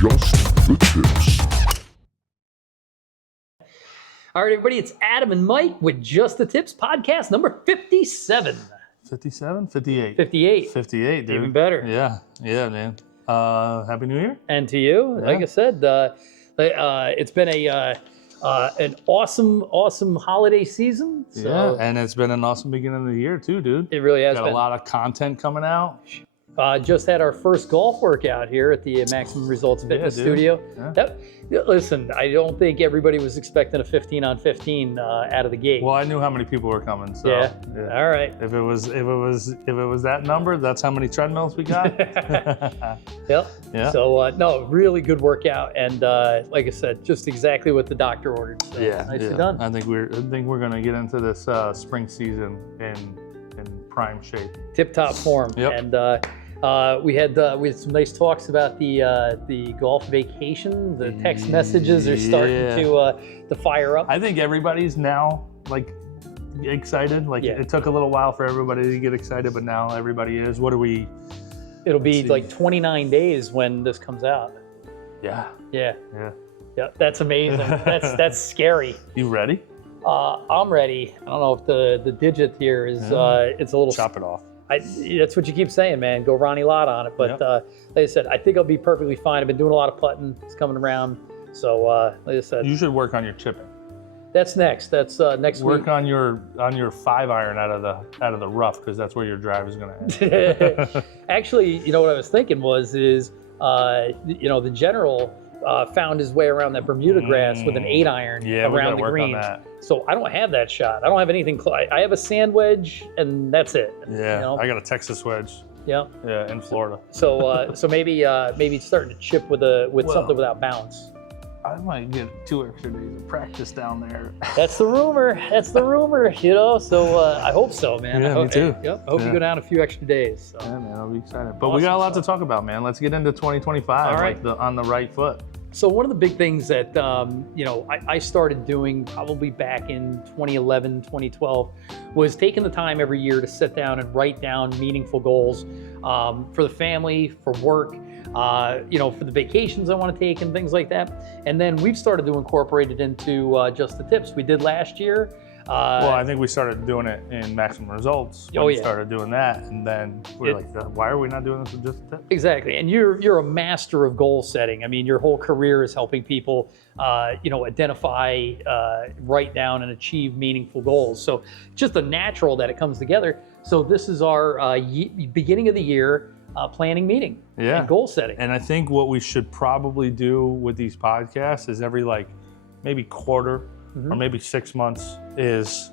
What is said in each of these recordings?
Just the tips. All right, everybody, it's Adam and Mike with Just the Tips podcast number 57. 57? 58. 58. 58, dude. Even better. Yeah, man. Happy New Year. And to you, like I said, it's been an awesome holiday season. So Yeah, and it's been an awesome beginning of the year too, dude. it really has Got been. a lot of content coming out. Just had our first golf workout here at the Maximum Results Fitness dude. Studio. Yeah. Listen, I don't think everybody was expecting a 15 on 15 out of the gate. Well, I knew how many people were coming, so Yeah. All right. If it was that number, that's how many treadmills we got. Yep. Yeah. So no, really good workout, and like I said, just exactly what the doctor ordered. So nicely done. I think we're gonna get into this spring season in prime shape. Tip top form. Yep. And we had some nice talks about the golf vacation. The text messages are starting to fire up. I think everybody's now like excited. Like it took a little while for everybody to get excited, but now everybody is. What are we? It'll be like 29 days when this comes out. Yeah. Yeah. That's amazing. That's scary. You ready? I'm ready. I don't know if the digit here is it's a little chop it off. That's what you keep saying, man. Go Ronnie Lott on it. But like I said, I think I'll be perfectly fine. I've been doing a lot of putting. It's coming around. So like I said, you should work on your chipping. that's next. That's next work week. Work on your 5-iron out of the rough, because that's where your drive is going to end. Actually, you know what I was thinking is the general found his way around that Bermuda grass with an 8-iron around the green. So I don't have that shot. I don't have anything. I have a sand wedge, and that's it. Yeah, you know? I got a Texas wedge. Yeah. Yeah, in Florida. So maybe starting to chip with something without bounce. I might get 2 extra days of practice down there. That's the rumor. You know. So I hope so, man. Yeah, me too. I hope you go down a few extra days. So. Yeah, man, I'll be excited. But we got a lot to talk about, man. Let's get into 2025 All right. on the right foot. So one of the big things that I started doing probably back in 2011, 2012 was taking the time every year to sit down and write down meaningful goals for the family, for work, for the vacations I want to take and things like that. And then we've started to incorporate it into Just the Tips. We did last year. Well, I think we started doing it in Maximum Results when we started doing that, and then we're like, why are we not doing this with Just the Tips? Exactly, and you're a master of goal setting. I mean, your whole career is helping people, identify, write down, and achieve meaningful goals. So just a natural that it comes together. So this is our beginning of the year planning meeting and goal setting. And I think what we should probably do with these podcasts is every maybe quarter. Or maybe 6 months is,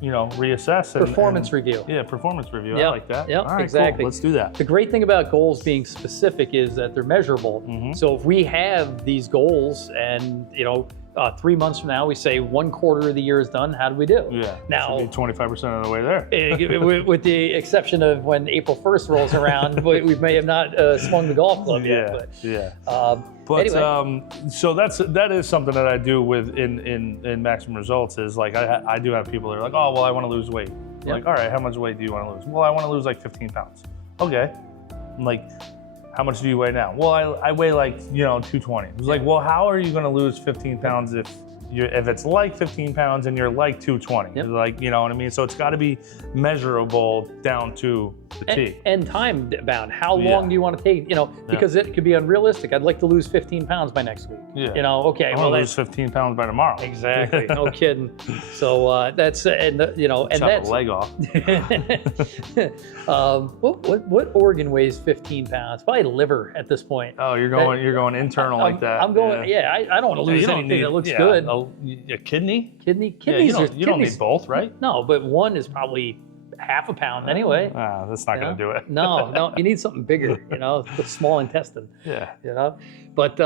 reassess. Performance review. Yeah, performance review. Yep. I like that. Yep, All right, exactly. Cool. Let's do that. The great thing about goals being specific is that they're measurable. So if we have these goals and, 3 months from now, we say 1/4 of the year is done, how do we do? Yeah, now should be 25% of the way there. with the exception of when April 1st rolls around, we may have not swung the golf club yet. But anyway. So that is something that I do with in Maximum Results is I do have people that are like, oh, well, I want to lose weight. Like, all right, how much weight do you want to lose? Well, I want to lose 15 pounds. Okay. I'm like, how much do you weigh now? Well, I weigh 220. It's like, well, how are you going to lose 15 pounds if it's 15 pounds and you're 220? Yep. You know what I mean? So it's got to be measurable down to the T. And time bound. How long do you want to take? Because it could be unrealistic. I'd like to lose 15 pounds by next week. Yeah. Okay. I want to lose 15 pounds by tomorrow. Exactly. No kidding. So that's and that's a leg off. What organ weighs 15 pounds? Probably liver at this point. Oh, you're going internal like that. I'm going. Yeah, I don't want to lose anything that looks good. A kidney? Kidneys. You don't need both, right? No, but one is probably half a pound anyway. That's not going to do it. No, you need something bigger, the small intestine. Yeah. But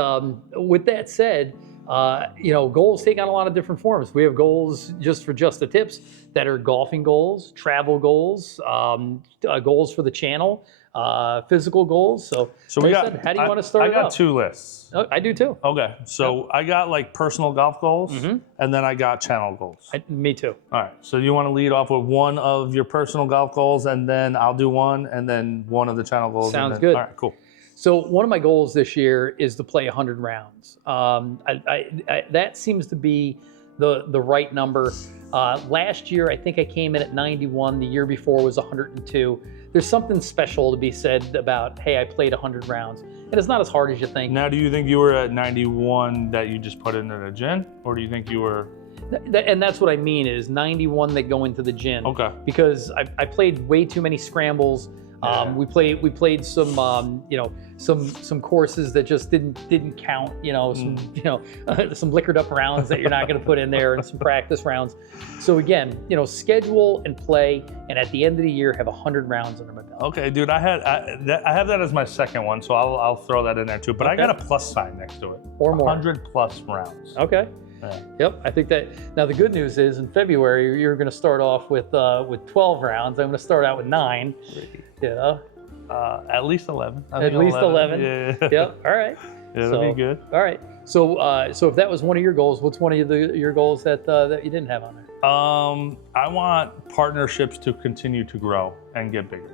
with that said, goals take on a lot of different forms. We have goals just the tips that are golfing goals, travel goals, goals for the channel, physical goals. So we got. How do you want to start? I got 2 lists. Oh, I do too. Okay, so I got personal golf goals, and then I got channel goals. Me too. All right, so you want to lead off with one of your personal golf goals, and then I'll do one, and then one of the channel goals. Sounds good. All right, cool. So one of my goals this year is to play 100 rounds. That seems to be the right number. Last year, I think I came in at 91. The year before was 102. There's something special to be said about, hey, I played 100 rounds. And it's not as hard as you think. Now, do you think you were at 91 that you just put into the gin? Or do you think you were... And that's what I mean is 91 that go into the gin. Okay. Because I played way too many scrambles. We played some some courses that just didn't count. Some liquored up rounds that you're not going to put in there, and some practice rounds. So again, schedule and play, and at the end of the year have 100 rounds under my belt. Okay, dude, I have that as my second one, so I'll throw that in there too. But okay. I got a plus sign next to it. Or more. 100 plus rounds. Okay. Yeah. Yep, I think that. Now the good news is in February you're going to start off with 12 rounds. I'm going to start out with 9. Yeah. At least 11. At least 11. Yeah. Yep. All right. Yeah, that'll be good. All right. So if that was one of your goals, what's one of your goals that you didn't have on there? I want partnerships to continue to grow and get bigger.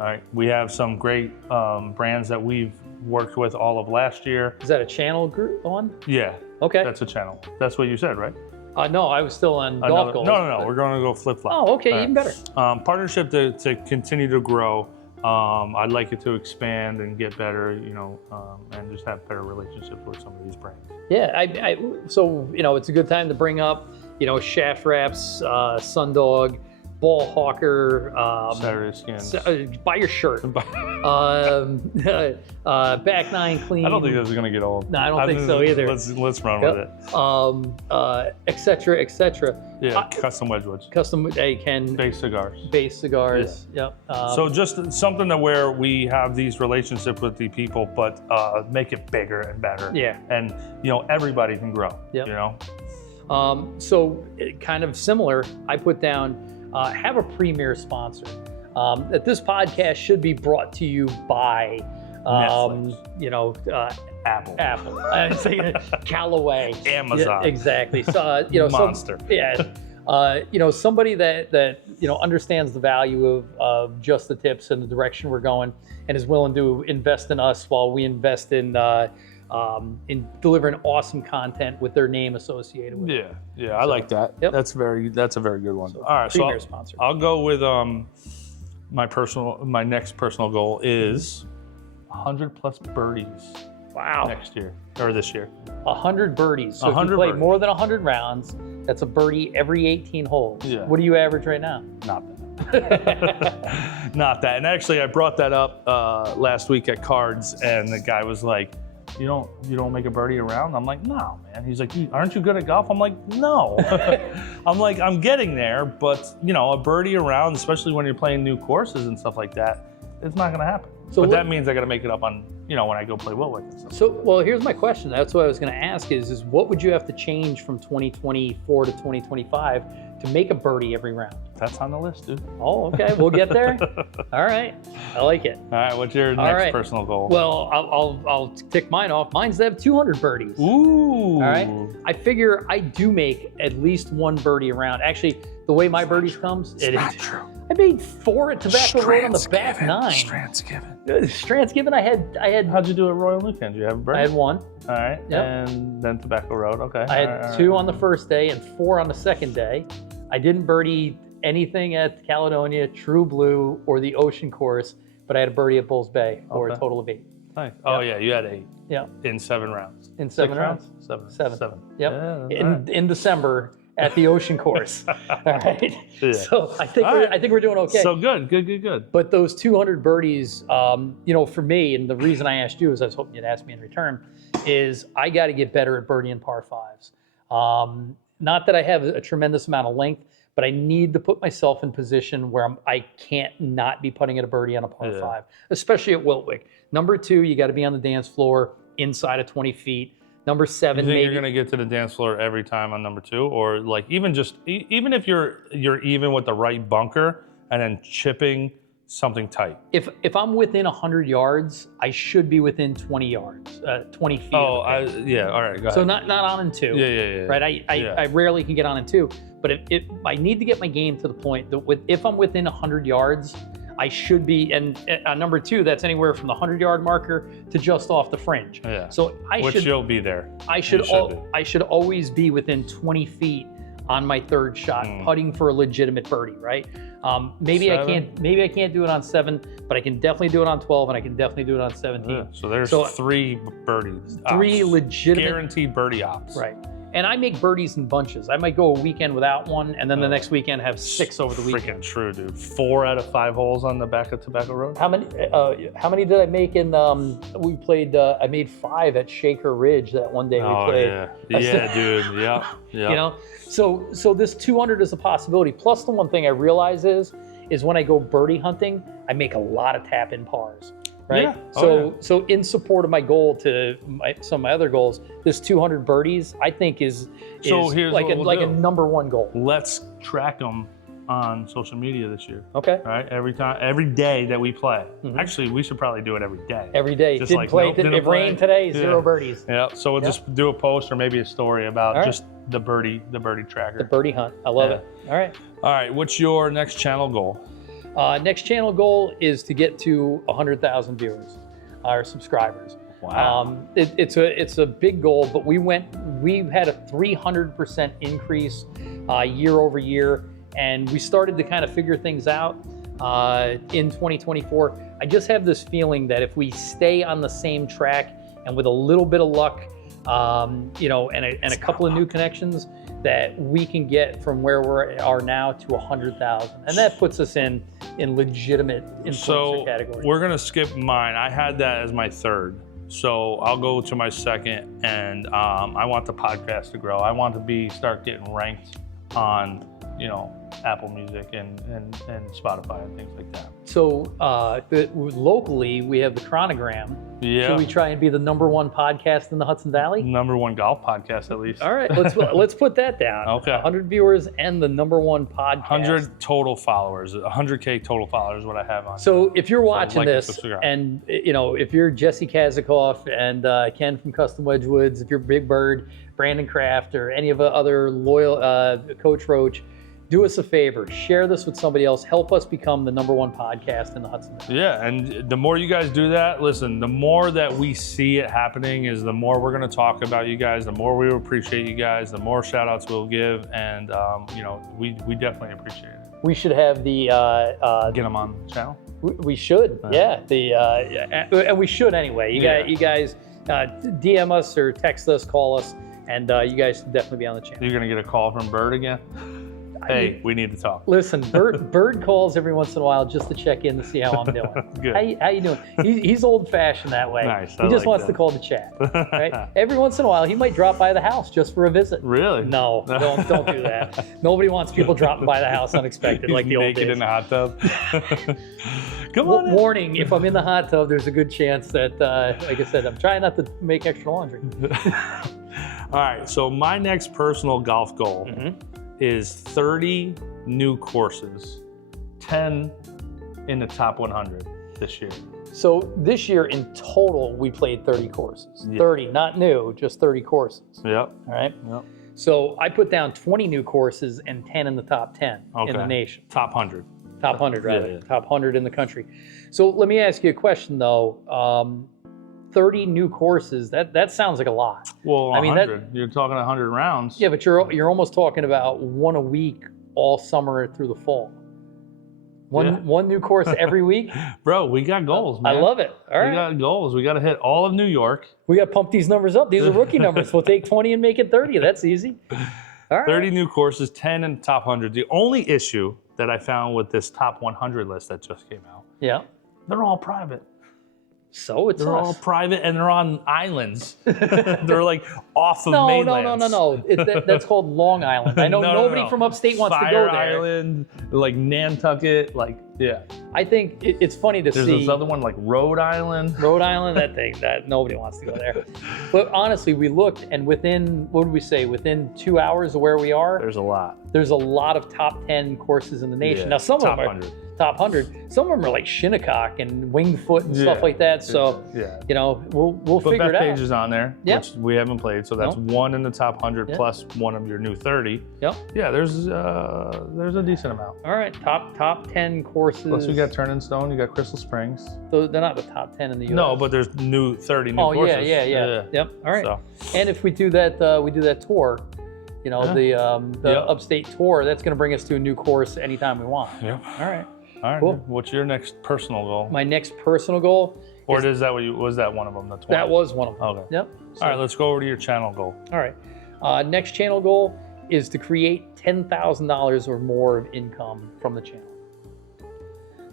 All right. We have some great brands that we've worked with all of last year. Is that a channel group one? Yeah. Okay. That's a channel. That's what you said, right? No, I was still on golf goals. No. We're going to go flip-flop. Oh, okay. Even better. Partnership to continue to grow. I'd like it to expand and get better, and just have better relationships with some of these brands. Yeah, so it's a good time to bring up, Shaft Wraps, Sundog, Ball Hawker, Saturday Skins. Buy your shirt. Back 9 Clean. I don't think this is going to get old. No, I don't think so either. Let's run with it. Et cetera, et cetera. Yeah, custom Wedgwoods. Base cigars. Base cigars, yeah. Yep. So just something to where we have these relationships with the people, but make it bigger and better. Yeah. And, everybody can grow, yep. So kind of similar, I put down, have a premier sponsor. That this podcast should be brought to you by, Apple. I was thinking Callaway. Amazon. Yeah, exactly. So, Monster. Somebody that understands the value of just the tips and the direction we're going, and is willing to invest in us while we invest in delivering awesome content with their name associated with it. Yeah, I like that. Yep. That's a very good one. So, all right, so sponsor. I'll go with my next personal goal is 100 plus birdies. Wow. Next year or this year. 100 birdies. So 100 if you play birdies. more than 100 rounds, that's a birdie every 18 holes. Yeah. What do you average right now? Not that. Not that. And actually, I brought that up last week at Cards, and the guy was like, "You don't make a birdie a round?" I'm like, "No, man." He's like, "Aren't you good at golf?" I'm like, "No." I'm like, "I'm getting there, but a birdie a round, especially when you're playing new courses and stuff like that, it's not going to happen." But that means I got to make it up on, when I go play Wilwick and stuff. So, well, here's my question. That's what I was going to ask is what would you have to change from 2024 to 2025 to make a birdie every round? That's on the list, dude. Oh, okay. We'll get there. All right. I like it. All right. What's your next personal goal? Well, I'll tick mine off. Mine's to have 200 birdies. Ooh. All right. I figure I do make at least one birdie a round. Actually, the way my birdies comes, it's not true. I made 4 at Tobacco Road on the back 9. Stransgiven, I had. How'd you do at Royal New Did you have a birdie? I had 1. All right. Yep. And then Tobacco Road. Okay. I had 2 on the first day and 4 on the second day. I didn't birdie anything at Caledonia, True Blue, or the Ocean Course, but I had a birdie at Bulls Bay for a total of 8. Nice. Oh yeah, you had 8. Yeah. In 7 rounds. In 7 rounds? 7. Yep. Yeah, in December at the Ocean Course. All right. Yeah. So I think we're doing okay. So good. But those 200 birdies, for me, and the reason I asked you is I was hoping you'd ask me in return, is I got to get better at birdie and par 5s. Not that I have a tremendous amount of length, but I need to put myself in position where I can't not be putting at a birdie on a par 5, especially at Wilwick. Number 2, you got to be on the dance floor inside of 20 feet. Number 7, you think maybe you're gonna get to the dance floor every time on number 2, or like even if you're even with the right bunker and then chipping something tight. If I'm within 100 yards, I should be within 20 yards, 20 feet. Oh, all right, go ahead. So not on in 2. Yeah. Right, I rarely can get on in 2, but if I need to get my game to the point that if I'm within 100 yards, I should be, and on number 2, that's anywhere from the 100-yard marker to just off the fringe. Yeah. So Which you'll be there. I should always be within 20 feet on my 3rd shot, putting for a legitimate birdie, right? Maybe 7. I can't do it on 7, but I can definitely do it on 12, and I can definitely do it on 17. Yeah. So there's 3 birdies. 3 legitimate guaranteed birdie ops. Right. And I make birdies in bunches. I might go a weekend without one, and then the next weekend have 6 over the weekend. Freaking true, dude. 4 out of 5 holes on the back of Tobacco Road. How many did I make in? We played. I made 5 at Shaker Ridge that one day we played. Yeah, dude. Yeah. You know, so this 200 is a possibility. Plus, the one thing I realize is when I go birdie hunting, I make a lot of tap-in pars. Right. Yeah. So in support of my goal to some of my other goals, this 200 birdies I think is like a number 1 goal. Let's track them on social media this year. Okay. All right. Every day that we play. Actually, we should probably do it every day. Every day. Just Didn't play. It rained today. 0 birdies. Yeah. So we'll just do a post or maybe a story about just the birdie tracker. The birdie hunt. I love it. All right. All right. What's your next channel goal? Next channel goal is to get to 100,000 viewers or subscribers. Wow. It's a big goal, but we've had a 300% increase year over year, and we started to kind of figure things out in 2024. I just have this feeling that if we stay on the same track and with a little bit of luck, and a couple of new connections, that we can get from where we are now to 100,000, and that puts us in legitimate influencer category. We're gonna skip mine. I had that as my 3rd, so I'll go to my 2nd, and I want the podcast to grow. I want to start getting ranked on Apple Music and Spotify and things like that. So locally, we have the Chronogram. Yeah. Should we try and be the number 1 podcast in the Hudson Valley? Number 1 golf podcast, at least. All right, let's put that down. Okay. 100 viewers and the number 1 podcast. 100 total followers, 100K total followers. What I have on. So if you're watching this, and if you're Jesse Kazikoff and Ken from Custom Wedgewoods, if you're Big Bird, Brandon Kraft, or any of the other loyal Coach Roach, do us a favor, share this with somebody else. Help us become the number 1 podcast in the Hudson Valley. Yeah, and the more you guys do that, listen, the more that we see it happening is the more we're going to talk about you guys, the more we appreciate you guys, the more shout outs we'll give, and we definitely appreciate it. We should have the get them on the channel. We should, and we should anyway. You guys DM us or text us, call us, and you guys should definitely be on the channel. You're gonna get a call from Bird again. Hey, we need to talk. Listen, Bird calls every once in a while just to check in to see how I'm doing. Good. How you doing? He's old-fashioned that way. Nice. He just wants to call to chat. Right? Every once in a while, he might drop by the house just for a visit. Really? No, don't do that. Nobody wants people dropping by the house unexpected like the old days. Naked in the hot tub. Come on. Warning: if I'm in the hot tub, there's a good chance that, like I said, I'm trying not to make extra laundry. All right. So my next personal golf goal. Is 30 new courses, 10 in the top 100 this year. So this year in total, we played 30 courses. Yeah. 30, not new, just 30 courses. Yep. All right. Yep. So I put down 20 new courses and 10 in the top 10 in the nation. Top 100. Top 100, rather. Yeah. Top 100 in the country. So let me ask you a question, though. 30 new courses, that sounds like a lot. Well, 100. You're talking 100 rounds. Yeah, but you're almost talking about 1 a week all summer through the fall. One new course every week. Bro, we got goals, man. I love it. All right. We got goals. We got to hit all of New York. We got to pump these numbers up. These are rookie numbers. We'll take 20 and make it 30. That's easy. All right. 30 new courses, 10 in the top 100. The only issue that I found with this top 100 list that just came out, they're all private. So they're all private and they're on islands. They're like off of mainland. No. That's called Long Island. I know nobody from upstate wants to go there. Fire Island, like Nantucket, I think it's funny to see. There's this other one like Rhode Island. Rhode Island, that nobody wants to go there. But honestly, we looked, and within 2 hours of where we are, there's a lot. There's a lot of top 10 courses in the nation. Now some of them top 100. Some of them are like Shinnecock and Winged Foot and stuff like that. So, you know, we'll figure it out. Bethpage is on there, which we haven't played. So that's one in the top 100 plus one of your new 30. Yep. Yeah, there's a decent amount. All right, top 10 courses. Plus we got Turning Stone, you got Crystal Springs. So they're not the top 10 in the US. No, but there's 30 new courses. Yeah. Yep. All right. So. And if we do that tour, you know, the upstate tour, that's going to bring us to a new course anytime we want. Yeah. All right. All right. Cool. What's your next personal goal? My next personal goal. Or is that was that one of them? The 20? That was one of them. Okay. Yep. So, all right. Let's go over to your channel goal. All right. Next channel goal is to create $10,000 or more of income from the channel.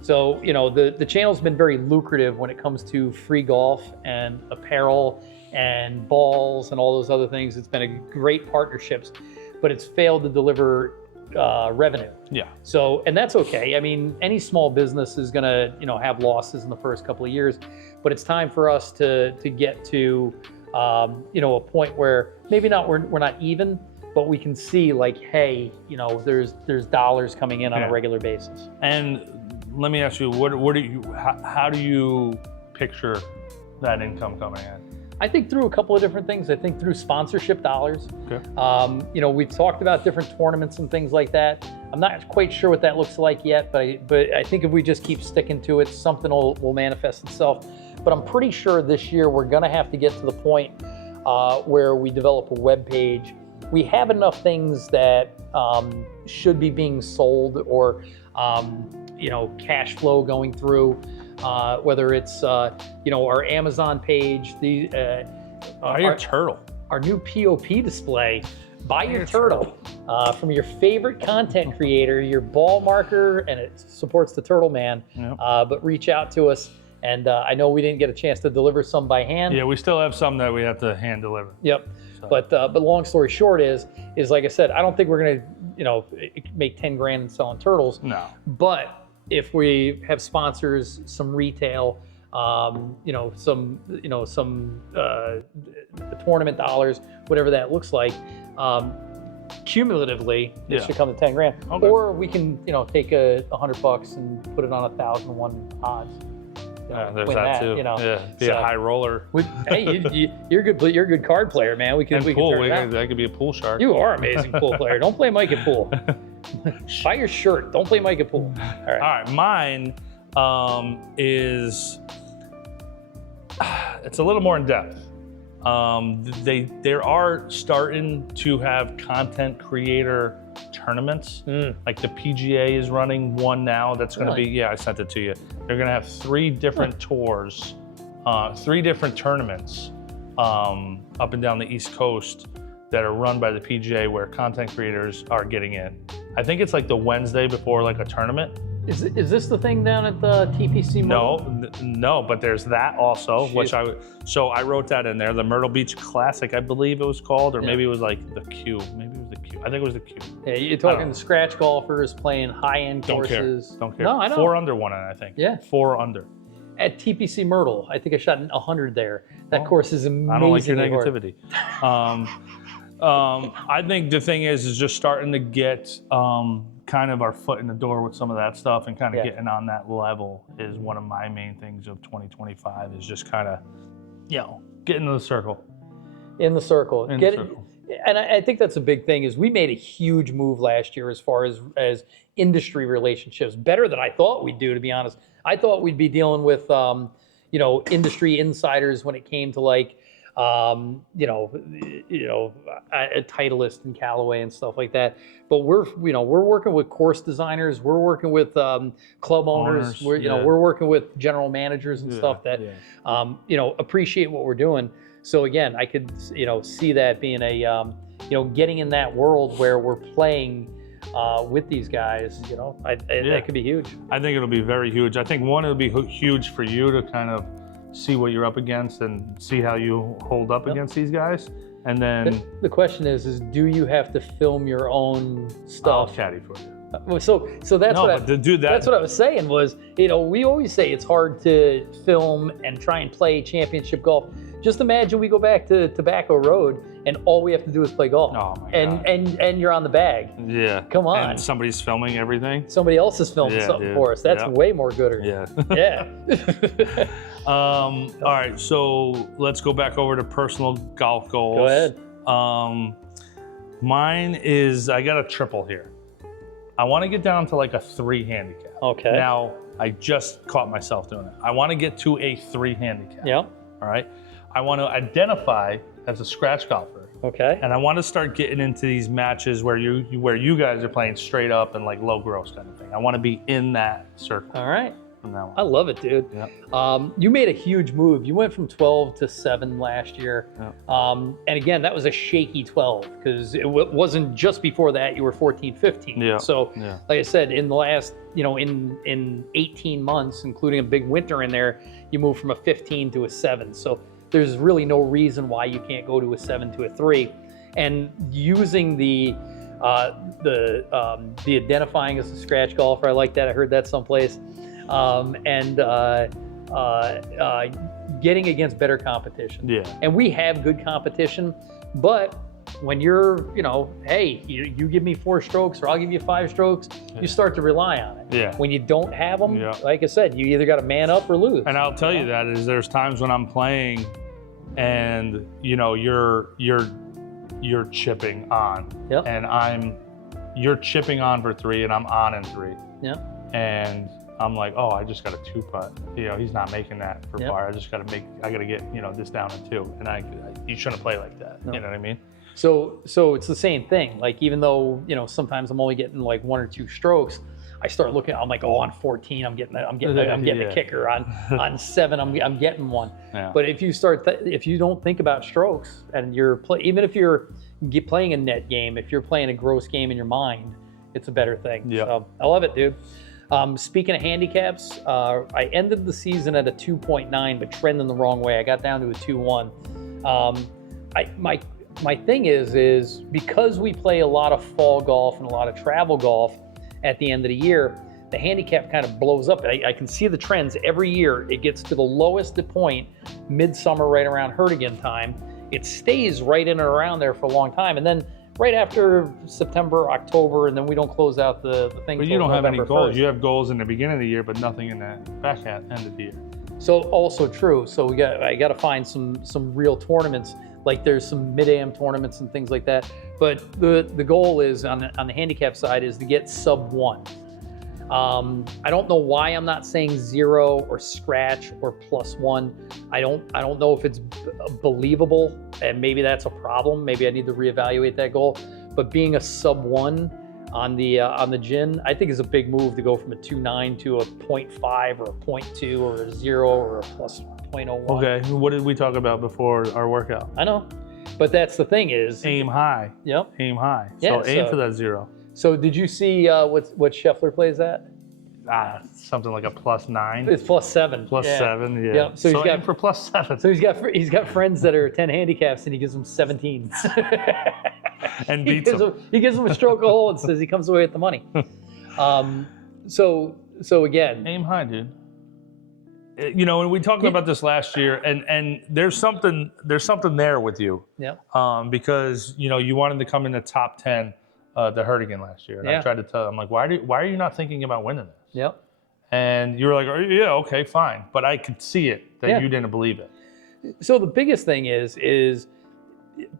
So, you know, the channel's been very lucrative when it comes to free golf and apparel and balls and all those other things. It's been a great partnerships, but it's failed to deliver revenue. Yeah. So, and that's okay. I mean, any small business is gonna, you know, have losses in the first couple of years, but it's time for us to get to, you know, a point where maybe we're not even, but we can see like, hey, you know, there's dollars coming in on a regular basis. And let me ask you, how do you picture that income coming in? I think through a couple of different things. I think through sponsorship dollars. Okay. You know, we've talked about different tournaments and things like that. I'm not quite sure what that looks like yet, but I think if we just keep sticking to it, something will manifest itself. But I'm pretty sure this year we're gonna have to get to the point where we develop a web page. We have enough things that should be being sold or you know, cash flow going through. Whether it's you know, our Amazon page, Buy your turtle, our new POP display. Buy your turtle from your favorite content creator, your ball marker, and it supports the Turtle Man. Yep. But reach out to us, and I know we didn't get a chance to deliver some by hand. Yeah, we still have some that we have to hand deliver. Yep. So. But long story short is like I said, I don't think we're gonna, you know, make 10 grand in selling turtles. No. But if we have sponsors, some retail, you know, some tournament dollars, whatever that looks like, cumulatively, it should come to 10 grand. Okay. Or we can, you know, take $100 and put it on 1,001 odds. You know, there's that too. You know, be a high roller. Hey, you're good. You're a good card player, man. We can turn it out. I could be a pool shark. You are an amazing pool player. Don't play Mike at pool. Buy your shirt. Don't play Mike at pool. All right. Mine is it's a little more in depth. They are starting to have content creator tournaments. Like the PGA is running one now. That's going to be I sent it to you. They're going to have 3 different tours, 3 different tournaments up and down the East Coast that are run by the PGA where content creators are getting in. I think it's like the Wednesday before like a tournament. Is this the thing down at the TPC Myrtle? No, but there's that also, which I wrote that in there. The Myrtle Beach Classic, I believe it was called, or maybe it was like the Q. Maybe it was the Q. I think it was the Q. Yeah, you're talking scratch golfers playing high-end courses. Don't care. No, I know. 4 under one, I think. Yeah. 4 under. At TPC Myrtle, I think I shot 100 there. That course is amazing. I don't like your negativity. I think the thing is just starting to get kind of our foot in the door with some of that stuff and kind of getting on that level is one of my main things of 2025 is just kind of, you know, get into the circle. In the circle. And I think that's a big thing is we made a huge move last year as far as industry relationships, better than I thought we'd do, to be honest. I thought we'd be dealing with, you know, industry insiders when it came to like, you know, a Titleist and Callaway and stuff like that. But we're working with course designers. We're working with club owners. We're working with general managers and stuff that, you know, appreciate what we're doing. So again, I could, you know, see that being a, you know, getting in that world where we're playing with these guys. You know, that could be huge. I think it'll be very huge. I think it'll be huge for you to kind of see what you're up against and see how you hold up against these guys. And then the question is do you have to film your own stuff? I'll caddy for you. So that's that's what I was saying was, you know, we always say it's hard to film and try and play championship golf. Just imagine we go back to Tobacco Road and all we have to do is play golf. Oh my God. And you're on the bag. Yeah. Come on. And somebody's filming everything. Somebody else is filming something for us. That's way more gooder. Yeah. Yeah. All right, so let's go back over to personal golf goals. Go ahead. Mine is, I got a triple here. I want to get down to like a 3 handicap. Okay. Now, I just caught myself doing it. I want to get to a 3 handicap. Yep. All right. I want to identify as a scratch golfer. Okay. And I want to start getting into these matches where you guys are playing straight up and like low gross kind of thing. I want to be in that circle. All right. From now on. I love it, dude. Yep. You made a huge move. You went from 12 to 7 last year. Yep. And again, that was a shaky 12 because it wasn't just before that you were 14, 15. Yeah. So like I said, in the last, in 18 months, including a big winter in there, you moved from a 15 to a 7. So there's really no reason why you can't go to a 7 to a 3. And using the identifying as a scratch golfer, I like that. I heard that someplace. Getting against better competition. Yeah. And we have good competition, but when you're, hey, you give me 4 strokes or I'll give you 5 strokes, you start to rely on it. Yeah. When you don't have them, like I said, you either got to man up or lose. And I'll tell you that is there's times when I'm playing and you're chipping on. Yep. And you're chipping on for 3 and I'm on in 3. Yeah. And I'm like, oh, I just got a 2-putt. He's not making that for par. I got to get, this down in 2. And you shouldn't play like that. No. You know what I mean? So it's the same thing. Like, even though, sometimes I'm only getting like 1 or 2 strokes, I start looking, I'm like, oh, on 14, I'm getting a kicker. On 7, I'm getting one. Yeah. But if you don't think about strokes and even if you're playing a net game, if you're playing a gross game in your mind, it's a better thing. Yeah. So I love it, dude. Speaking of handicaps, I ended the season at a 2.9, but trending the wrong way. I got down to a 2.1. My thing is because we play a lot of fall golf and a lot of travel golf at the end of the year, the handicap kind of blows up. I can see the trends every year. It gets to the lowest point midsummer, right around Hertigan time. It stays right in and around there for a long time, and then right after September, October, and then we don't close out the thing. But you don't have any goals. 1st. You have goals in the beginning of the year, but nothing in the back end of the year. So also true. So I got to find some real tournaments. Like there's some mid-am tournaments and things like that. But the goal is on the handicap side is to get sub 1. I don't know why I'm not saying 0 or scratch or +1. I don't know if it's believable, and maybe that's a problem. Maybe I need to reevaluate that goal. But being a sub 1 on the gin, I think is a big move to go from a 2.9 to a 0.5 or a 0.2 or a 0 or a +0.01. Okay, what did we talk about before our workout? I know, but that's the thing is aim high. Yep. Aim high. Yeah, so aim for that 0. So did you see what Scheffler plays at? Something like a +9. It's +7. +7, yeah. Yep. So he's got aim for +7. So he's got friends that are 10 handicaps, and he gives them 17s. And beats them. He gives them a stroke a hole and says he comes away with the money. So again, aim high, dude. And we talked about this last year, and there's something there with you. Yeah. Because you wanted to come in the top 10 the Hertigan last year, and I tried to tell him, like, why are you not thinking about winning this? Yep. And you were like, oh, yeah, okay, fine, but I could see it that you didn't believe it. So the biggest thing is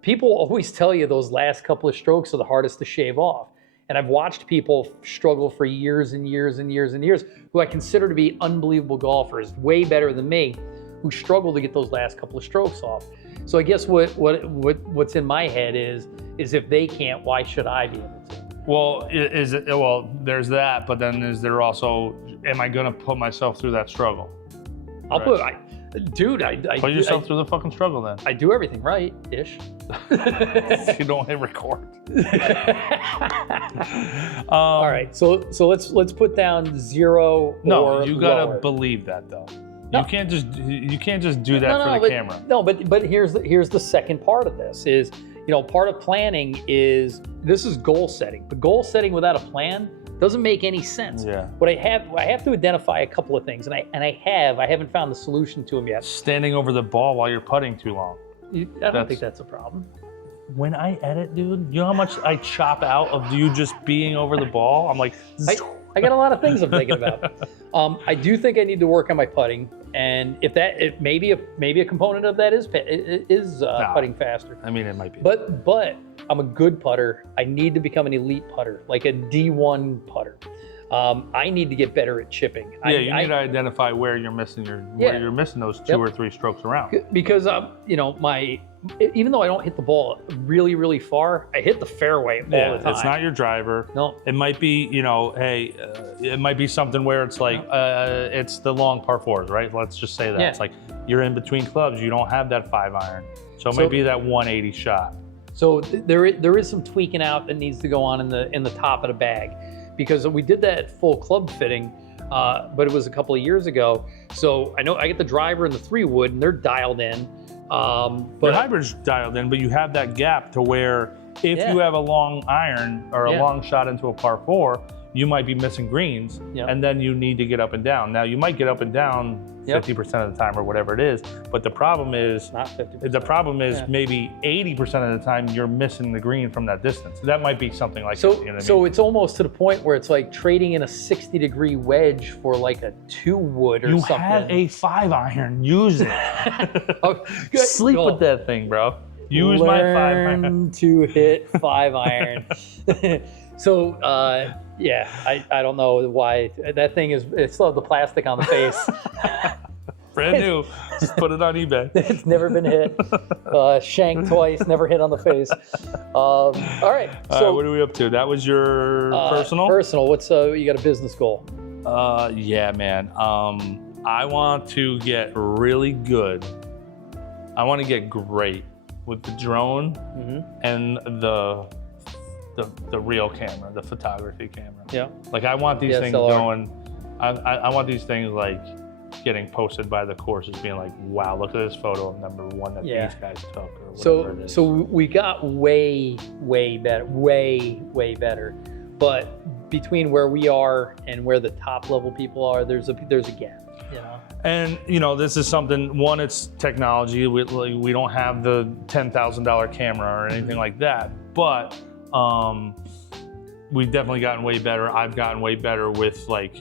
people always tell you those last couple of strokes are the hardest to shave off. And I've watched people struggle for years and years and years and years who I consider to be unbelievable golfers, way better than me, who struggle to get those last couple of strokes off. So I guess what's in my head is if they can't, why should I be able to? Well, there's that, but then is there also, am I going to put myself through that struggle? I put yourself through the fucking struggle then. I do everything right-ish. You don't hit record. All right, so let's put down 0 no, or you gotta lower. Believe that though. No. You can't just do that for the camera. No, but here's the second part of this is, part of planning is, this is goal setting. But goal setting without a plan Doesn't make any sense. Yeah. But I have to identify a couple of things, and I haven't found the solution to them yet. Standing over the ball while you're putting too long. I don't think that's a problem. When I edit, dude, you know how much I chop out of you just being over the ball? I'm like, I got a lot of things I'm thinking about. I do think I need to work on my putting, and if that maybe a component of that is putting faster. I mean, it might be. But I'm a good putter. I need to become an elite putter, like a D1 putter. I need to get better at chipping. Yeah, you need to identify where you're missing you're missing those 2 or 3 strokes around. Because you know, even though I don't hit the ball really, really far, I hit the fairway all the time. It's not your driver. No. It might be, you know, hey, it might be something where it's like, it's the long par 4s, right? Let's just say that. Yeah. It's like you're in between clubs. You don't have that 5-iron. So it might be that 180 shot. So there is some tweaking out that needs to go on in the top of the bag, because we did that at full club fitting, but it was a couple of years ago. So I know I get the driver and the 3-wood, and they're dialed in. But the hybrid's dialed in, but you have that gap to where if you have a long iron or a long shot into a par 4, you might be missing greens, and then you need to get up and down. Now you might get up and down 50% of the time or whatever it is, but the problem is not 50%. The problem is maybe 80% of the time you're missing the green from that distance. That might be something like so. that, you know what I So mean? it's almost to the point where it's like trading in a 60-degree wedge for like a 2-wood or something. You have a 5-iron. Use it. Oh, Sleep with that thing, bro. Use my 5-iron. Learn to hit 5-iron. So I don't know why that thing it still has the plastic on the face. Brand new. Just put it on eBay. It's never been hit. Shanked twice, never hit on the face. All right. So what are we up to? That was your personal? Personal. What's you got a business goal? Yeah, man. I want to get really good. I want to get great with the drone and the real camera, the photography camera. Yeah. Like I want these things DSLR. going. I want these things like getting posted by the courses, being like, wow, look at this photo of number 1 that these guys took, or whatever it is. So we got way better, way better. But between where we are and where the top level people are, there's a gap. You know. And you know, this is something. One, it's technology. We don't have the $10,000 camera or anything like that, but we've definitely gotten way better. I've gotten way better with like,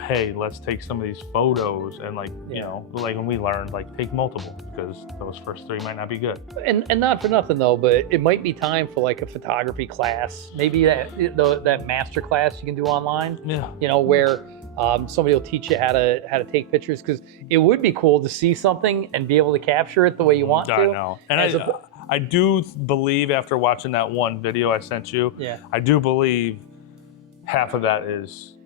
hey, let's take some of these photos and like, you know, like when we learned, like take multiple, because those first 3 might not be good. And not for nothing though, but it might be time for like a photography class, maybe that master class you can do online. Yeah. You know, where somebody will teach you how to take pictures, because it would be cool to see something and be able to capture it the way you want to. I know. And I do believe, after watching that one video I sent you, I do believe half of that is.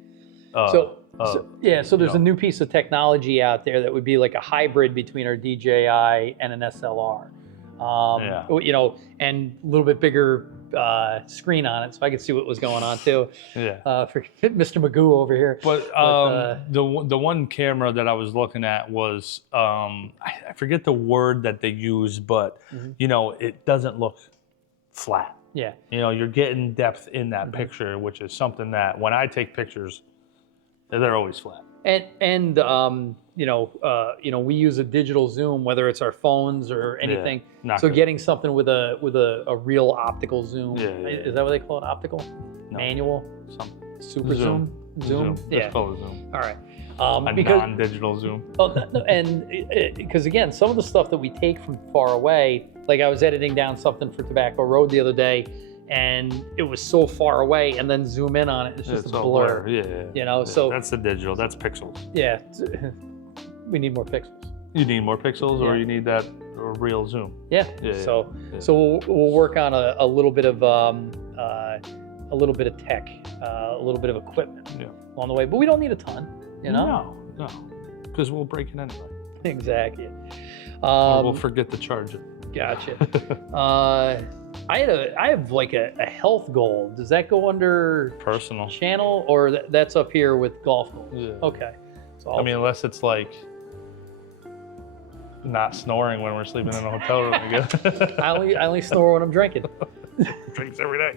So there's a new piece of technology out there that would be like a hybrid between our DJI and an SLR. You know, and a little bit bigger screen on it, so I could see what was going on too. For Mr. Magoo over here. But the one camera that I was looking at was I forget the word that they use, but you know, it doesn't look flat. Yeah. You know, you're getting depth in that picture, which is something that when I take pictures, they're always flat. And you know, we use a digital zoom, whether it's our phones or anything. So getting something with a real optical zoom. Is that what they call it? Optical? No. Manual? Super zoom? Zoom? Yeah. Let's call it zoom. All right. Because non-digital zoom. And because again, some of the stuff that we take from far away, like I was editing down something for Tobacco Road the other day, and it was so far away, and then zoom in on it, it's just a blur. Yeah. You know, so that's the digital. That's pixels. Yeah. We need more pixels. You need more pixels, or you need that real zoom. Yeah. So we'll work on a little bit of tech, a little bit of equipment along the way, but we don't need a ton. You know? No, because we'll break it anyway. Exactly. Or we'll forget to charge it. Gotcha. I have like a health goal. Does that go under personal channel, or that's up here with golf goals? Yeah. Okay. So I mean, unless it's like not snoring when we're sleeping in a hotel room, I guess. I only snore when I'm drinking. Drinks every day.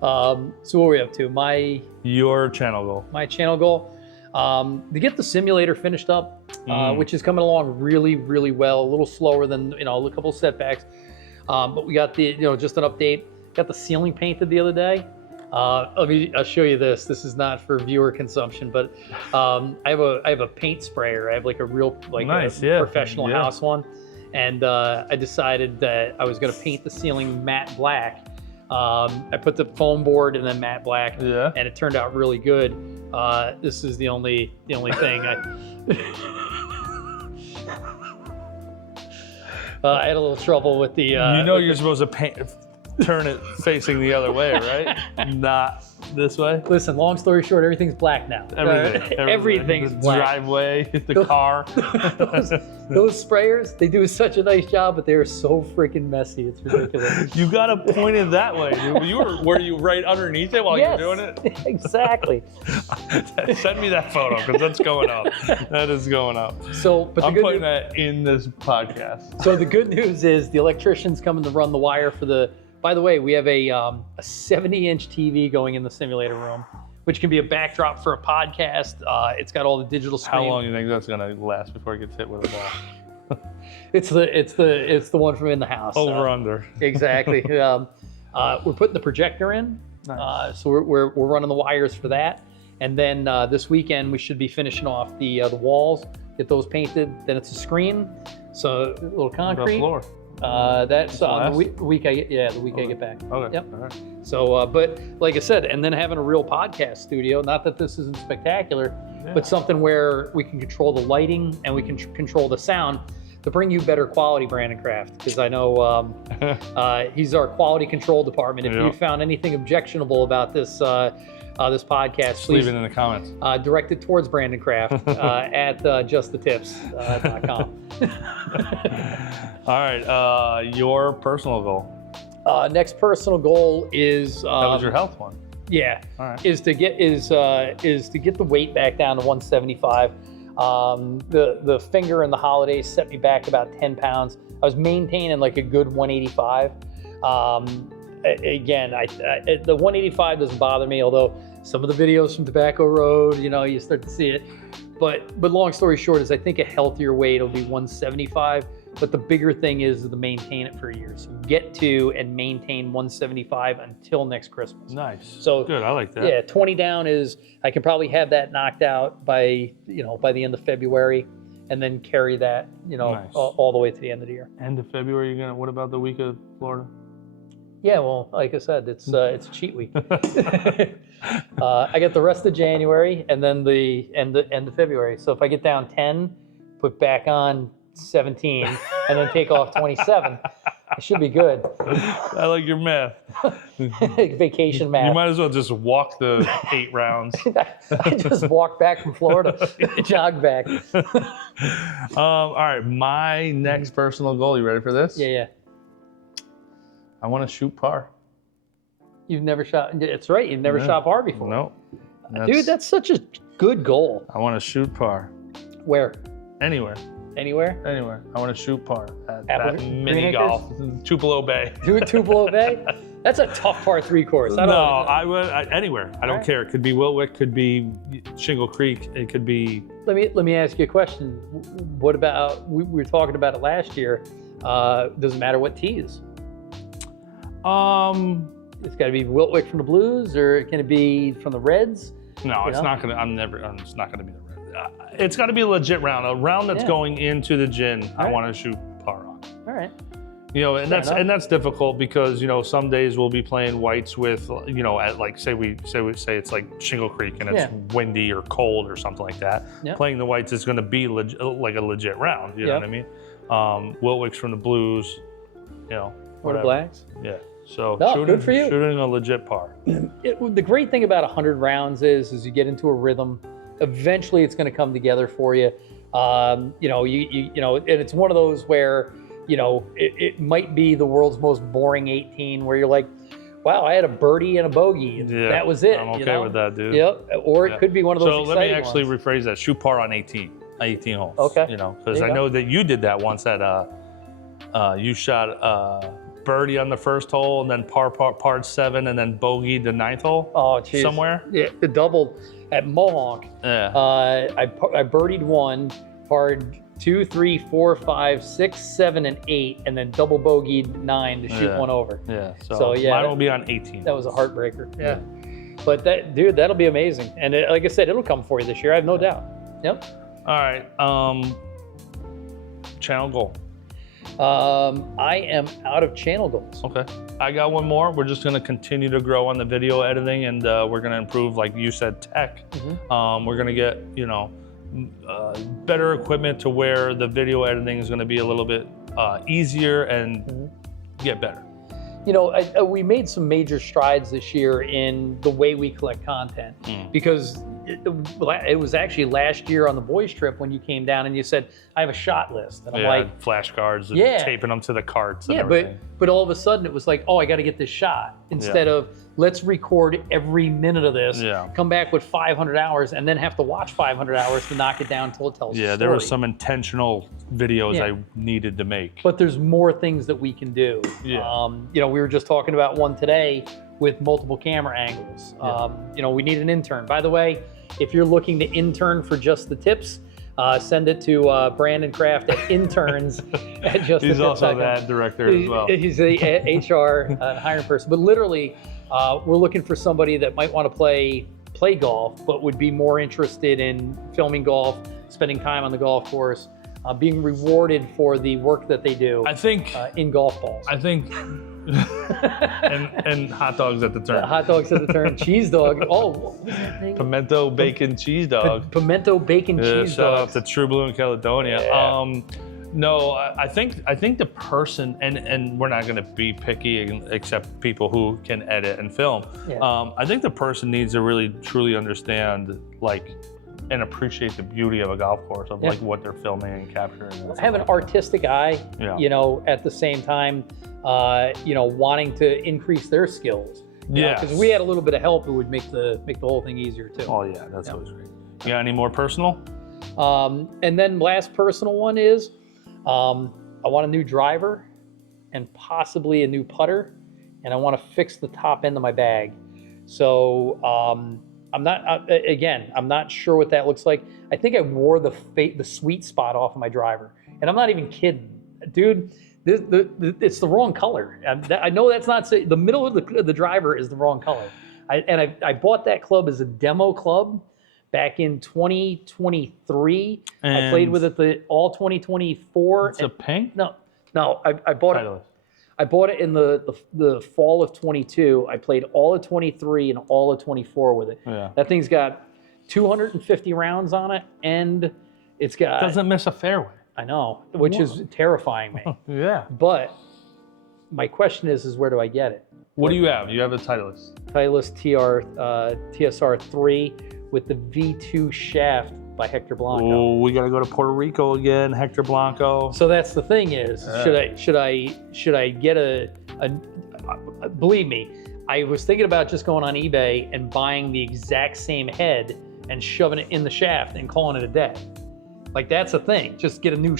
So what are we up to? Your channel goal. My channel goal, to get the simulator finished up, which is coming along really, really well. A little slower than a couple setbacks, but we got the just an update. Got the ceiling painted the other day. I'll show you this. This is not for viewer consumption, but I have a paint sprayer. I have like a real nice, professional house one, and I decided that I was going to paint the ceiling matte black. I put the foam board and then matte black, and it turned out really good. This is the only thing I had a little trouble with the. You're supposed to turn it facing the other way, right? Not this way. Listen, long story short, everything's black now. Everything's the black. Driveway, the car. those sprayers, they do such a nice job, but they are so freaking messy. It's ridiculous. You got to point it that way. Were you right underneath it while you were doing it? Exactly. Send me that photo because that's going up. That is going up. So, but I'm putting that in this podcast. So the good news is the electrician's coming to run the wire for the. By the way, we have a 70-inch TV going in the simulator room, which can be a backdrop for a podcast. It's got all the digital screen. How long do you think that's gonna last before it gets hit with a ball? It's the one from in the house. Over under. Exactly. We're putting the projector in, Nice. so we're running the wires for that, and then this weekend we should be finishing off the walls, get those painted. Then it's a screen, so a little concrete. The floor. That's the week I get back. Okay. Yep. All right. So, but like I said, and then having a real podcast studio. Not that this isn't spectacular, but something where we can control the lighting and we can control the sound to bring you better quality, Brandon Kraft. Because I know he's our quality control department. If you found anything objectionable about this this podcast, Just please leave it in the comments. Direct it towards Brandon Kraft at justthetipps.com. All right, your personal goal. Next personal goal is That was your health one. Yeah, All right. is to get the weight back down to 175. The finger in the holidays set me back about 10 pounds. I was maintaining like a good 185. Again, the 185 doesn't bother me, although some of the videos from Tobacco Road, you start to see it. But long story short is I think a healthier weight will be 175. But the bigger thing is to maintain it for a year. So get to and maintain 175 until next Christmas. Nice. So good. I like that. Yeah, 20 down is I can probably have that knocked out by the end of February, and then carry that Nice. all the way to the end of the year. End of February. What about the week of Florida? Yeah, well, like I said, it's a cheat week. I get the rest of January and then the end of February. So if I get down 10, put back on 17, and then take off 27, it should be good. I like your math. Vacation math. You might as well just walk the 8 rounds. I just walked back from Florida, jogged back. All right, my next personal goal. You ready for this? Yeah. I want to shoot par. You've never shot. It's right. You've never shot par before. No. Dude, that's such a good goal. I want to shoot par. Where? Anywhere. Anywhere? I want to shoot par at Green mini Acres? golf, Tupelo Bay. Tupelo Bay? That's a tough par 3 course. I would anywhere. I don't care. It could be Wilwick, could be Shingle Creek. It could be. Let me ask you a question. What about? We were talking about it last year. Doesn't matter what tees. It's got to be Wilwick from the Blues, or can it be from the Reds? No, it's not gonna. It's not gonna be the Reds. It's got to be a legit round, a round that's going into the gin. I want to shoot par on. All right. And that's difficult because some days we'll be playing whites with at like say it's like Shingle Creek and it's windy or cold or something like that. Yeah. Playing the whites is going to be like a legit round. You know what I mean? Wilwick's from the Blues. Or the Blacks. Yeah. So good for you. Shooting a legit par. The great thing about 100 rounds is you get into a rhythm. Eventually, it's going to come together for you. And it's one of those where it might be the world's most boring 18, where you're like, wow, I had a birdie and a bogey. And that was it. I'm okay with that, dude. Yep. Or it could be one of those. So let me actually rephrase that. Shoot par on 18 holes. Okay. Because I know that you did that once at you shot birdie on the first hole, and then par 7, and then bogeyed the 9th hole. Oh, geez. Somewhere. Yeah, it doubled at Mohawk. Yeah. I birdied 1, parred 2, 3, 4, 5, 6, 7, and 8, and then double bogeyed 9 to shoot 1 over. Yeah. So yeah, mine will be on 18. That was a heartbreaker. Yeah. But dude, that'll be amazing. And like I said, it'll come for you this year. I have no doubt. Yep. All right. Channel goal. I am out of channel goals. Okay. I got one more. We're just going to continue to grow on the video editing, and we're going to improve, like you said, tech. We're going to get, better equipment to where the video editing is going to be a little bit easier and get better. We made some major strides this year in the way we collect content because it was actually last year on the boys trip when you came down and you said, I have a shot list. And I'm like, flashcards and taping them to the carts and everything. But all of a sudden it was like, oh, I got to get this shot instead of let's record every minute of this, come back with 500 hours and then have to watch 500 hours to knock it down until it tells the story. There were some intentional videos I needed to make. But there's more things that we can do. We were just talking about one today with multiple camera angles. We need an intern. By the way, if you're looking to intern for Just the Tips, send it to Brandon Kraft at interns at Just the Tips. He's also the ad director as well. He's the HR hiring person. But literally, we're looking for somebody that might want to play golf, but would be more interested in filming golf, spending time on the golf course, being rewarded for the work that they do. I think in golf balls. I think. and hot dogs at the turn. Hot dogs at the turn. Cheese dog. Oh, what was that thing? Pimento bacon cheese dog. Pimento bacon cheese dog. dog. Shout out to True Blue in Caledonia. Yeah. No, I think the person, and we're not going to be picky except people who can edit and film. I think the person needs to really truly understand and appreciate the beauty of a golf course of what they're filming and capturing. And have an artistic eye, at the same time, wanting to increase their skills. Because we had a little bit of help, it would make the whole thing easier too. Oh yeah, that's always great. You got any more personal? And then last personal one is, I want a new driver and possibly a new putter, and I want to fix the top end of my bag. So I'm not sure what that looks like. I think I wore the sweet spot off of my driver, and I'm not even kidding, dude. It's the wrong color. I know that's not the middle of the driver is the wrong color. I bought that club as a demo club back in 2023. And I played with it all 2024. It's a pink? No. I bought it. I bought it in the fall of 22. I played all of 23 and all of 24 with it. Yeah. That thing's got 250 rounds on it, and it's got... Doesn't miss a fairway. I know, which is terrifying me. Yeah. But my question is where do I get it? What do you have? You have a Titleist. Titleist TSR 3 with the V2 shaft by Hector Blanco. Oh, we got to go to Puerto Rico again, Hector Blanco. So that's the thing is, should I get a believe me, I was thinking about just going on eBay and buying the exact same head and shoving it in the shaft and calling it a day. Like that's a thing. Just get a new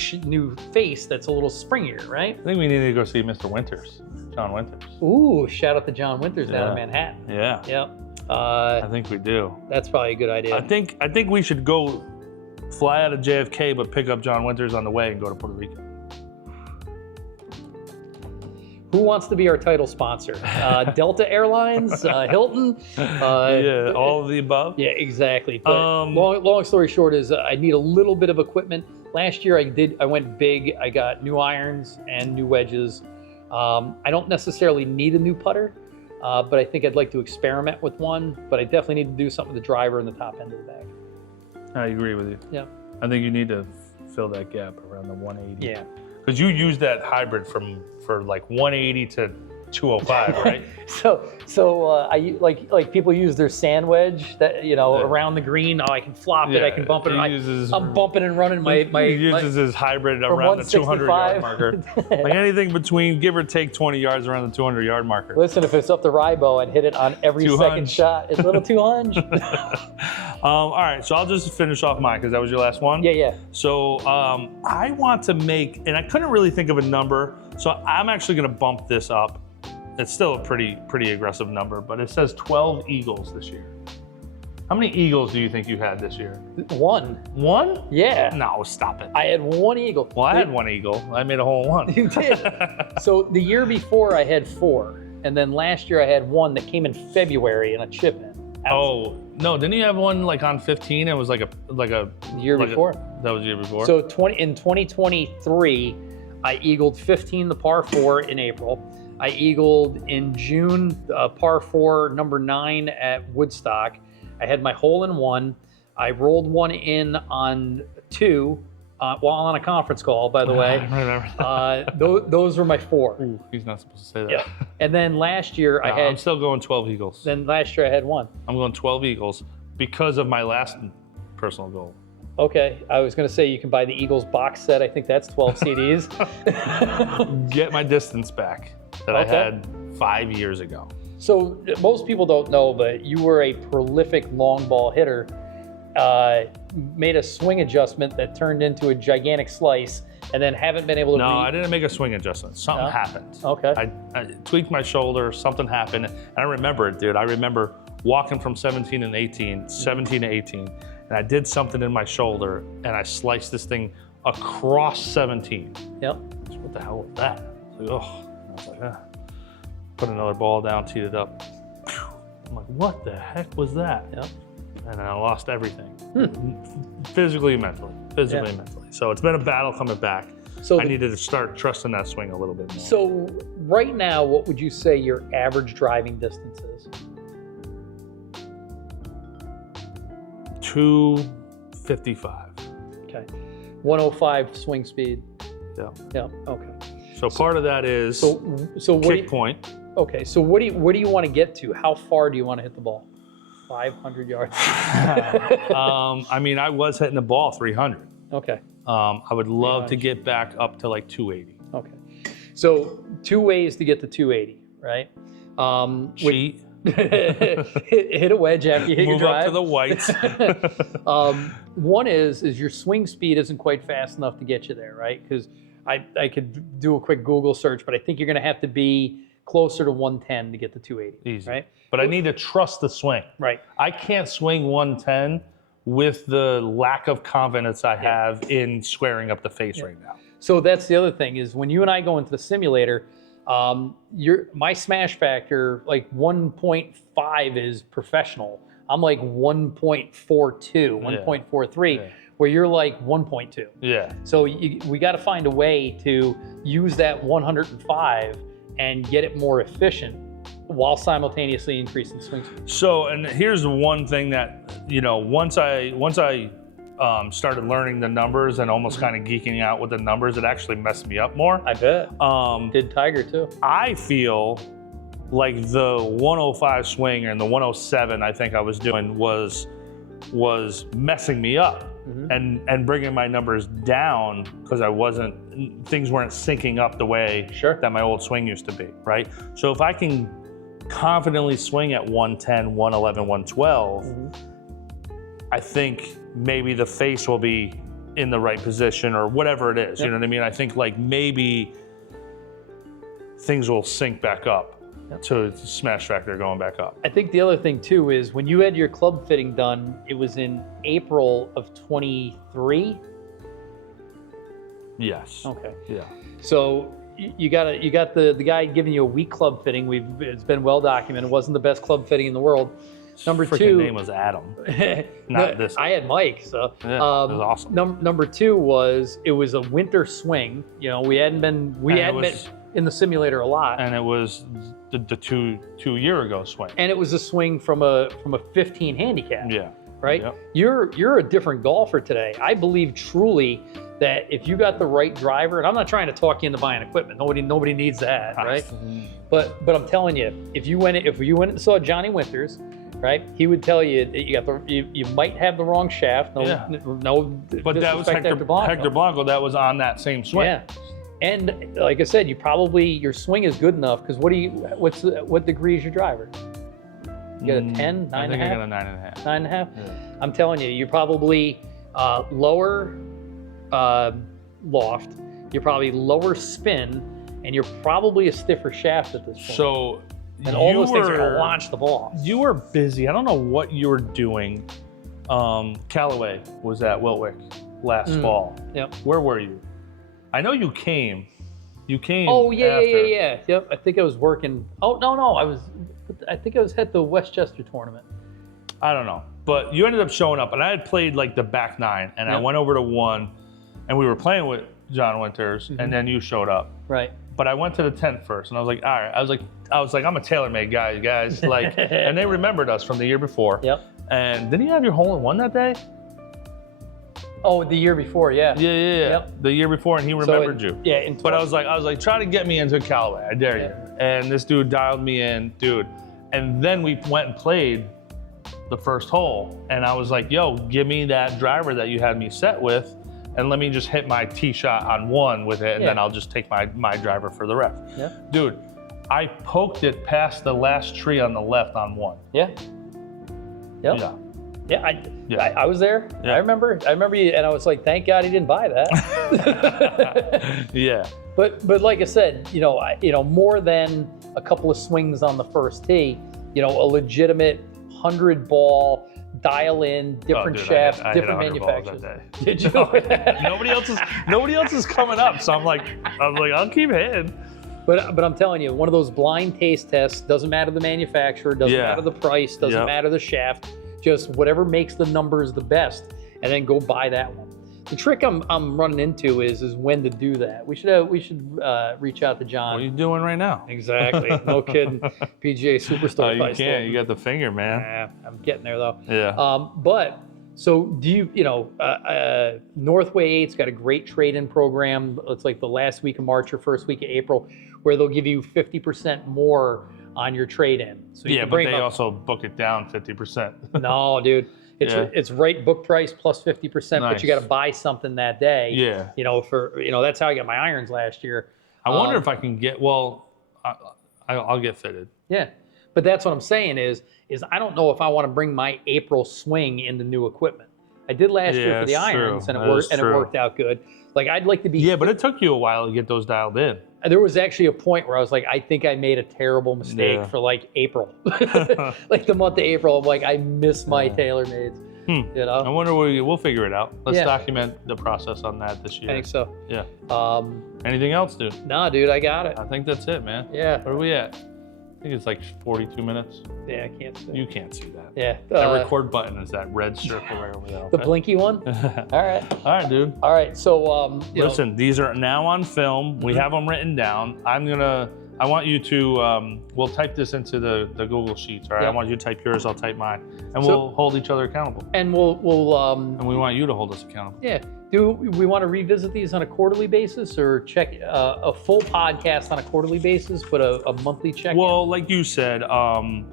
face that's a little springier, right? I think we need to go see Mr. Winters, John Winters. Ooh, shout out to John Winters down in Manhattan. Yeah. Yep. I think we do. That's probably a good idea. I think we should go fly out of JFK, but pick up John Winters on the way and go to Puerto Rico. Who wants to be our title sponsor? Delta Airlines, Hilton? All of the above. Yeah, exactly. But long story short is I need a little bit of equipment. Last year I went big. I got new irons and new wedges. I don't necessarily need a new putter, but I think I'd like to experiment with one. But I definitely need to do something with the driver and the top end of the bag. I agree with you. Yeah. I think you need to fill that gap around the 180. Yeah. Because you use that hybrid for like 180 to 205, right? I like people use their sand wedge that around the green. Oh, I can flop it. I can bump it. I'm bumping and running my. He uses his hybrid around the 200-yard marker. Like anything between give or take 20 yards around the 200-yard marker. Listen, if it's up the Rybo, I'd hit it on every second shot. It's a little too hunch. All right, so I'll just finish off mine because that was your last one. Yeah. So I want to make, and I couldn't really think of a number, so I'm actually going to bump this up. It's still a pretty aggressive number, but it says 12 eagles this year. How many eagles do you think you had this year? One. One? Yeah. No, stop it. I had one eagle. Well, I had one eagle. I made a hole in one. You did. So the year before I had 4, and then last year I had one that came in February in a chip in. Oh no! Didn't you have one like on 15? It was like a year before. That was the year before. So in 2023, I eagled 15 the par 4 in April. I eagled in June par 4 number 9 at Woodstock. I had my hole in 1. I rolled one in on 2 while on a conference call, by the way. Those were my 4. Ooh, he's not supposed to say that. Yeah. And then last year I'm still going 12 eagles. Then last year I had 1. I'm going 12 eagles because of my last personal goal. Okay, I was going to say you can buy the Eagles box set. I think that's 12 CDs. Get my distance back that I had 5 years ago. So most people don't know, but you were a prolific long ball hitter. Made a swing adjustment that turned into a gigantic slice, and then haven't been able to. No, I didn't make a swing adjustment. Something happened. Okay. I tweaked my shoulder. Something happened, and I remember it, dude. I remember walking from 17 to 18, and I did something in my shoulder, and I sliced this thing across 17. Yep. What the hell was that? I was like, oh. I was like, Put another ball down, teed it up. I'm like, what the heck was that? Yep. And I lost everything. Physically and mentally. So it's been a battle coming back. So I needed to start trusting that swing a little bit more. So right now, what would you say your average driving distance is? 255. Okay. 105 swing speed. Yeah. Yeah. Okay. So part of that is so kick point. Okay. So what do you want to get to? How far do you want to hit the ball? 500 yards. I mean, I was hitting the ball 300. Okay. I would love to get back up to like 280. Okay. So 2 ways to get to 280, right? Cheat. Hit a wedge after you hit your drive. Move up to the whites. One is your swing speed isn't quite fast enough to get you there, right? Because I could do a quick Google search, but I think you're going to have to be closer to 110 to get to 280. Easy. Right? But I need to trust the swing. Right. I can't swing 110 with the lack of confidence I have in squaring up the face right now. So that's the other thing is when you and I go into the simulator, my smash factor, like 1.5 is professional. I'm like 1.42, 1.43, where you're like 1.2. Yeah. So we got to find a way to use that 105 and get it more efficient while simultaneously increasing swing speed. So, and here's the one thing that, once I started learning the numbers and almost kind of geeking out with the numbers, it actually messed me up more. I bet. Did Tiger too. I feel like the 105 swing and the 107 I think I was doing was messing me up and bringing my numbers down because things weren't syncing up the way that my old swing used to be, right? So if I can confidently swing at 110, 111, 112, I think maybe the face will be in the right position or whatever it is. You know what I mean? I think like maybe things will sync back up to smash factor going back up. I think the other thing too is when you had your club fitting done, it was in April of 23. Yes. Okay. Yeah. So you got the guy giving you a weak club fitting. It's been well documented. It wasn't the best club fitting in the world. Number two, name was Adam. Not this. I had Mike. So yeah, it was awesome. Number 2 was it was a winter swing. We hadn't been in the simulator a lot. And it was the two year ago swing. And it was a swing from a 15 handicap. Yeah. right? Yep. You're a different golfer today. I believe truly that if you got the right driver, and I'm not trying to talk you into buying equipment. Nobody needs that, right? But I'm telling you, if you went and saw Johnny Winters, right, he would tell you that you might have the wrong shaft. But that was Hector Blanco. That was on that same swing. Yeah. And like I said, your swing is good enough because what degree is your driver? You got a 10, 9.5? I think I got a 9.5. 9.5? Yeah. I'm telling you, you're probably lower loft, you're probably lower spin, and you're probably a stiffer shaft at this point. So and all those things are going to launch the ball. You were busy. I don't know what you were doing. Callaway was at Wiltwick last fall. Yep. Where were you? I know you came. You came. Oh yeah, after. yeah. Yep. I think I was working. Oh no. I think I was at the Westchester tournament. I don't know, but you ended up showing up, and I had played like the back nine, and I went over to one, and we were playing with John Winters, and then you showed up. Right. But I went to the 10th first, and I was like, all right. I was like, I'm a TaylorMade guy, you guys. Like, and they remembered us from the year before. Yep. And didn't you have your hole-in-one that day? Oh, the year before, yeah. Yeah. Yep. The year before, and he remembered you. Yeah. But I was like, try to get me into Callaway. I dare you. And this dude dialed me in, dude. And then we went and played the first hole, and I was like, yo, give me that driver that you had me set with, and let me just hit my tee shot on one with it, and then I'll just take my driver for the rest. Yeah. Dude, I poked it past the last tree on the left on one. Yeah. Yep. Yeah. Yeah, I was there. Yeah. I remember you, and I was like, thank God he didn't buy that. Yeah. But like I said, more than a couple of swings on the first tee, a legitimate 100 ball, dial in, different shaft, different manufacturers. Did you? nobody else is coming up, so I'm like, I'll keep hitting. But I'm telling you, one of those blind taste tests, doesn't matter the manufacturer, doesn't matter the price, doesn't matter the shaft, just whatever makes the numbers the best, and then go buy that one. The trick I'm running into is when to do that. We should reach out to John. What are you doing right now? Exactly. No kidding. PGA Superstar. You can't. You got the finger, man. I'm getting there though. Yeah. But so do you? Northway 8's got a great trade-in program. It's like the last week of March or first week of April, where they'll give you 50% more on your trade-in. So but they also book it down 50%. No, dude. It's right book price plus 50%, but you got to buy something that day. Yeah. That's how I got my irons last year. I wonder if I can get, I'll get fitted. Yeah. But that's what I'm saying is I don't know if I want to bring my April swing into new equipment. I did last year for the irons, and it worked out good. Like, I'd like to be. Yeah, but it took you a while to get those dialed in. There was actually a point where I was like, I think I made a terrible mistake for like April. Like the month of April, I'm like, I miss my TaylorMades. I wonder we'll figure it out. Let's document the process on that this year. I think so. Yeah. Anything else, dude? Nah, dude, I got it. I think that's it, man. Yeah. Where are we at? I think it's like 42 minutes. Yeah, I can't see. You can't see that. Yeah. That record button is that red circle right over there. Okay? The blinky one? All right. All right, dude. All right. So, listen, these are now on film. We have them written down. I want you to, we'll type this into the Google Sheets, all right? I want you to type yours, I'll type mine. And we'll hold each other accountable. And and we want you to hold us accountable. Yeah. Do we want to revisit these on a quarterly basis, or check a full podcast on a quarterly basis, but a monthly check? Well, like you said, we're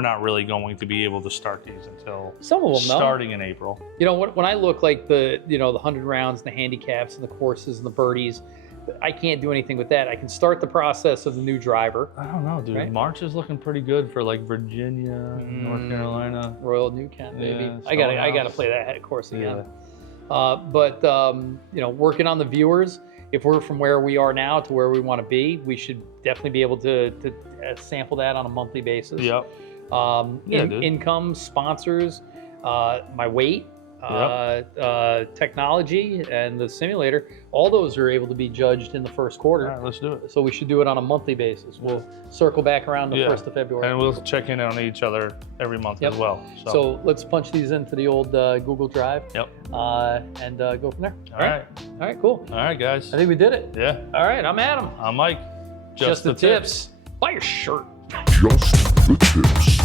not really going to be able to start these until some of them starting in April. When I look like the 100 rounds, the handicaps, and the courses, and the birdies, I can't do anything with that. I can start the process of the new driver. I don't know, dude. Right? March is looking pretty good for like Virginia, North Carolina, Royal New Kent, maybe. Yeah, I gotta play that course again. Yeah. Working on the viewers. If we're from where we are now to where we want to be, we should definitely be able to sample that on a monthly basis. Yep. Income, sponsors, my weight. Technology and the simulator, all those are able to be judged in the first quarter. All right, let's do it. So we should do it on a monthly basis. We'll circle back around the 1st of February. And we'll check in on each other every month as well. So let's punch these into the old Google Drive. Yep. And go from there. All right. All right, cool. All right, guys. I think we did it. Yeah. All right, I'm Adam. I'm Mike. Just the tips. Buy your shirt. Just the tips.